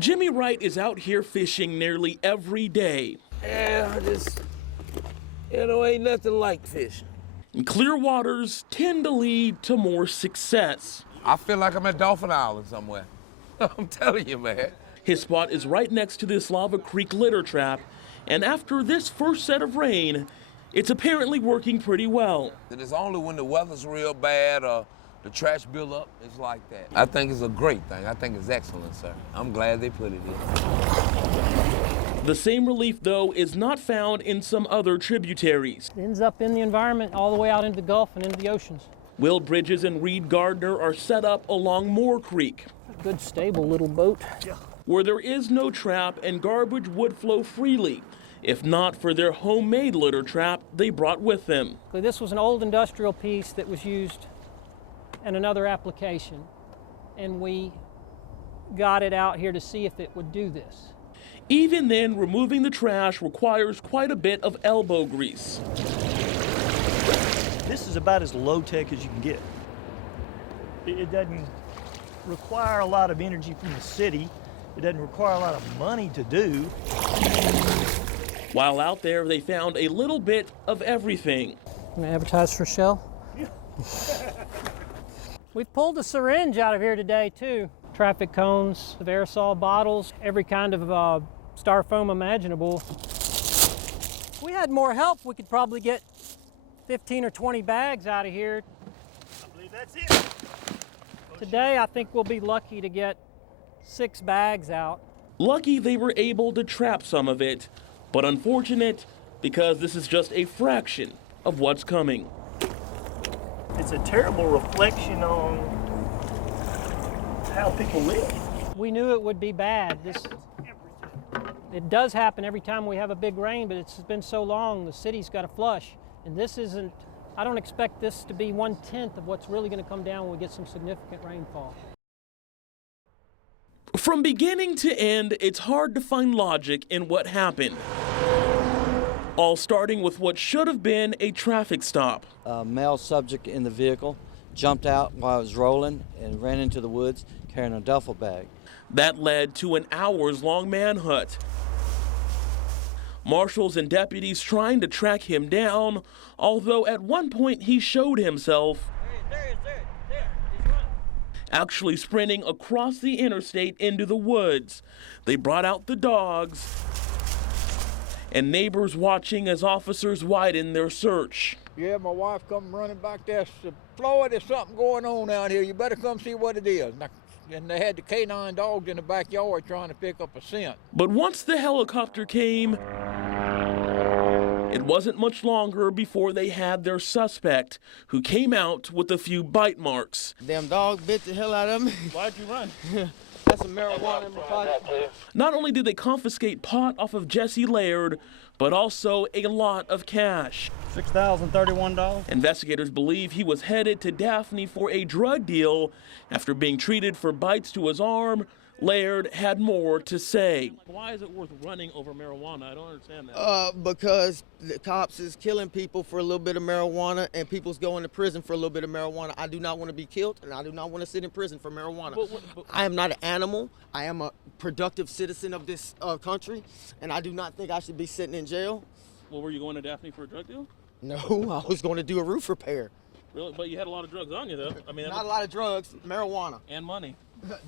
Jimmy Wright is out here fishing nearly every day. Yeah, ain't nothing like fishing. And clear waters tend to lead to more success. I feel like I'm at Dolphin Island somewhere. I'm telling you, man. His spot is right next to this Lava Creek litter trap, and after this first set of rain, it's apparently working pretty well. And it's only when the weather's real bad or the trash build up, it's like that. I think it's a great thing. I think it's excellent, sir. I'm glad they put it in. The same relief, though, is not found in some other tributaries. It ends up in the environment all the way out into the Gulf and into the oceans. Will Bridges and Reed Gardner are set up along Moore Creek. A good, stable little boat. Where there is no trap and garbage would flow freely, if not for their homemade litter trap they brought with them. This was an old industrial piece that was used in another application, and we got it out here to see if it would do this. Even then, removing the trash requires quite a bit of elbow grease. This is about as low-tech as you can get. It doesn't require a lot of energy from the city. It doesn't require a lot of money to do. While out there, they found a little bit of everything. Can I advertise for Shell? Yeah. We've pulled a syringe out of here today, too. Traffic cones, of aerosol bottles, every kind of styrofoam imaginable. If we had more help, we could probably get 15 or 20 bags out of here. I believe that's it. Today, I think we'll be lucky to get 6 bags out. Lucky they were able to trap some of it, but unfortunate because this is just a fraction of what's coming. It's a terrible reflection on how people live. We knew it would be bad. It does happen every time we have a big rain, but it's been so long, the city's got to flush. And this isn't, I don't expect this to be 1/10 of what's really going to come down when we get some significant rainfall. From beginning to end, it's hard to find logic in what happened. All starting with what should have been a traffic stop. A male subject in the vehicle jumped out while it was rolling and ran into the woods carrying a duffel bag. That led to an hours-long manhunt. Marshals and deputies trying to track him down, although at one point he showed himself actually sprinting across the interstate into the woods. They brought out the dogs, and neighbors watching as officers widened their search. Yeah, my wife come running back there. Said, Floyd, there's something going on out here. You better come see what it is. And they had the canine dogs in the backyard trying to pick up a scent. But once the helicopter came, it wasn't much longer before they had their suspect, who came out with a few bite marks. Damn dog bit the hell out of me. Why'd you run? That's some marijuana in my pocket. Not only did they confiscate pot off of Jesse Laird, but also a lot of cash. $6,031. Investigators believe he was headed to Daphne for a drug deal. After being treated for bites to his arm, Laird had more to say. Why is it worth running over marijuana? I don't understand that. Because the cops is killing people for a little bit of marijuana and people's going to prison for a little bit of marijuana. I do not want to be killed and I do not want to sit in prison for marijuana. But I am not an animal. I am a productive citizen of this country, and I do not think I should be sitting in jail. Well, were you going to Daphne for a drug deal? No, I was going to do a roof repair. Really? But you had a lot of drugs on you, though. I mean, Not a lot of drugs, marijuana. And money.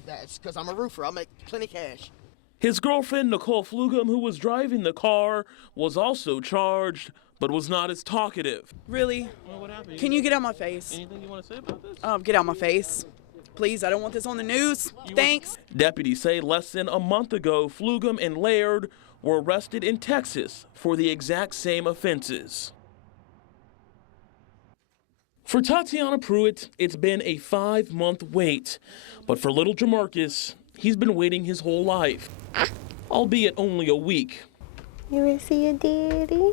That's because I'm a roofer. I make plenty cash. His girlfriend, Nicole Flugum, who was driving the car, was also charged, but was not as talkative. Really? Well, what happened? Can you get out my face? Anything you want to say about this? Get out my face. Please, I don't want this on the news. Thanks. Deputies say less than a month ago, Flugum and Laird were arrested in Texas for the exact same offenses. For Tatiana Pruitt, it's been a 5-month wait. But for little Jamarcus, he's been waiting his whole life, albeit only a week. You ready to see your daddy?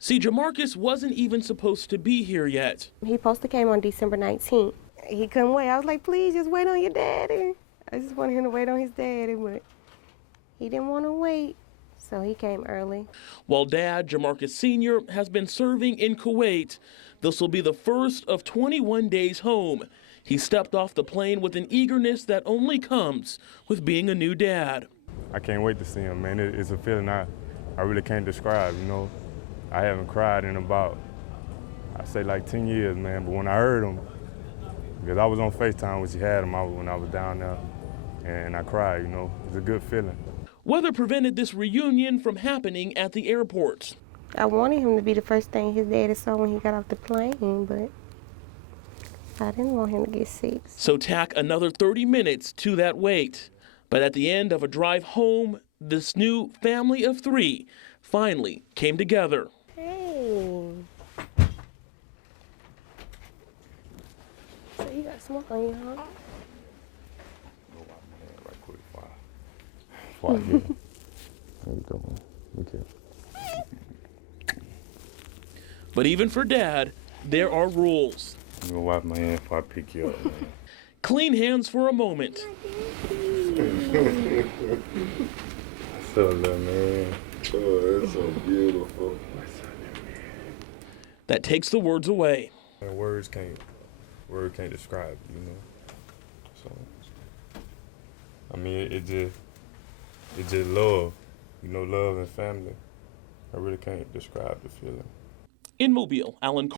See, Jamarcus wasn't even supposed to be here yet. He supposed to came on December 19th. He couldn't wait. I was like, please, just wait on your daddy. I just wanted him to wait on his daddy, but he didn't want to wait, so he came early. While Dad, Jamarcus Sr., has been serving in Kuwait, this will be the first of 21 days home. He stepped off the plane with an eagerness that only comes with being a new dad. I can't wait to see him, man. It's a feeling I really can't describe, you know. I haven't cried in about, I say like 10 years, man, but when I heard him, because I was on FaceTime when she had him when I was down there, and I cried, you know. It's a good feeling. Weather prevented this reunion from happening at the airport. I wanted him to be the first thing his daddy saw when he got off the plane, but I didn't want him to get sick. So tack another 30 minutes to that wait. But at the end of a drive home, this new family of 3 finally came together. Hey. So you got smoke on you, huh? There you go, man. Okay. But even for Dad, there are rules. I'm gonna wipe my hand before I pick you up, man. Clean hands for a moment. So little man. Oh, that's so beautiful. That takes the words away. And words can't describe, you know. So, I mean, it just love, you know, love and family. I really can't describe the feeling. In Mobile, Alan